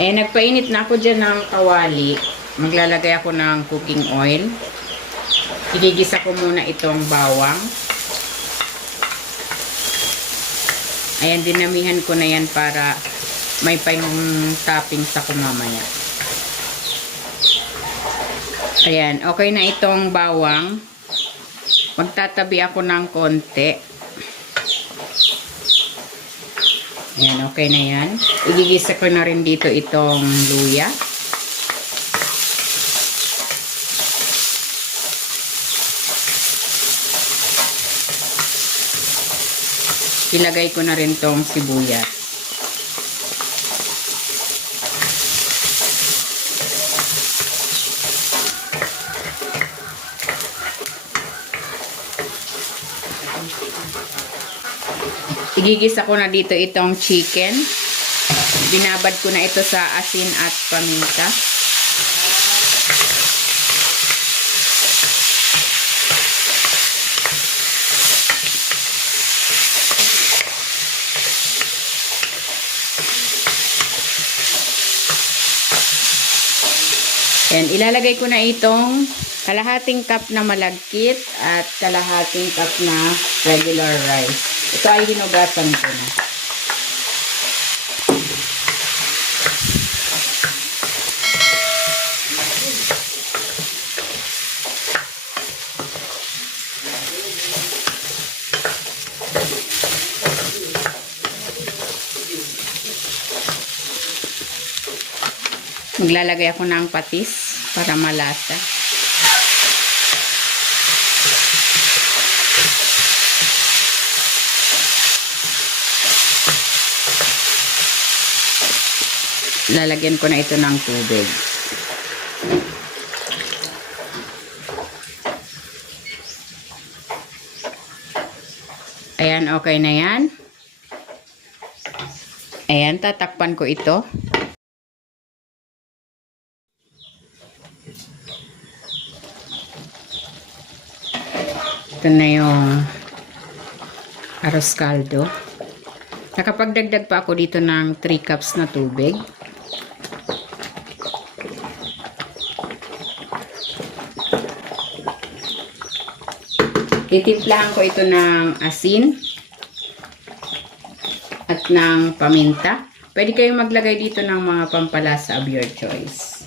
Nagpainit na ako dyan ng kawali. Maglalagay ako ng cooking oil. Igigisa ko muna itong bawang. Ayan, dinamihan ko na yan para may toppings ako mamaya. Ayan, okay na itong bawang. Magtatabi ako ng konti. Ayan, okay na yan. Igigisa ko na rin dito itong luya. Ilagay ko na rin tong sibuyas. Igigisa ko na dito itong chicken. Binabad ko na ito sa asin at paminta. Yan, ilalagay ko na itong kalahating cup na malagkit at kalahating cup na regular rice. Ito ay hinugasan ko na. Maglalagay ako ng patis para malasa. Lalagyan ko na ito ng tubig. Ayan, okay na yan. Ayan, tatakpan ko ito. Ito na yung arroz caldo. Nakapagdagdag pa ako dito ng 3 cups na tubig. Titimplahan ko ito ng asin at ng paminta. Pwede kayong maglagay dito ng mga pampalasa of your choice.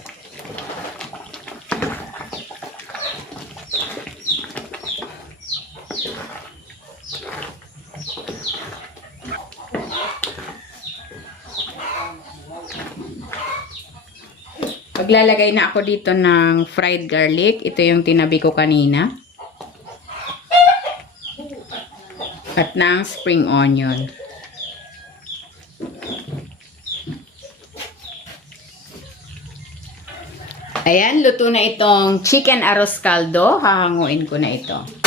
Maglalagay na ako dito ng fried garlic. Ito yung tinabi ko kanina. At ng spring onion. Ayan, luto na itong chicken arroz caldo. Hahanguin ko na ito.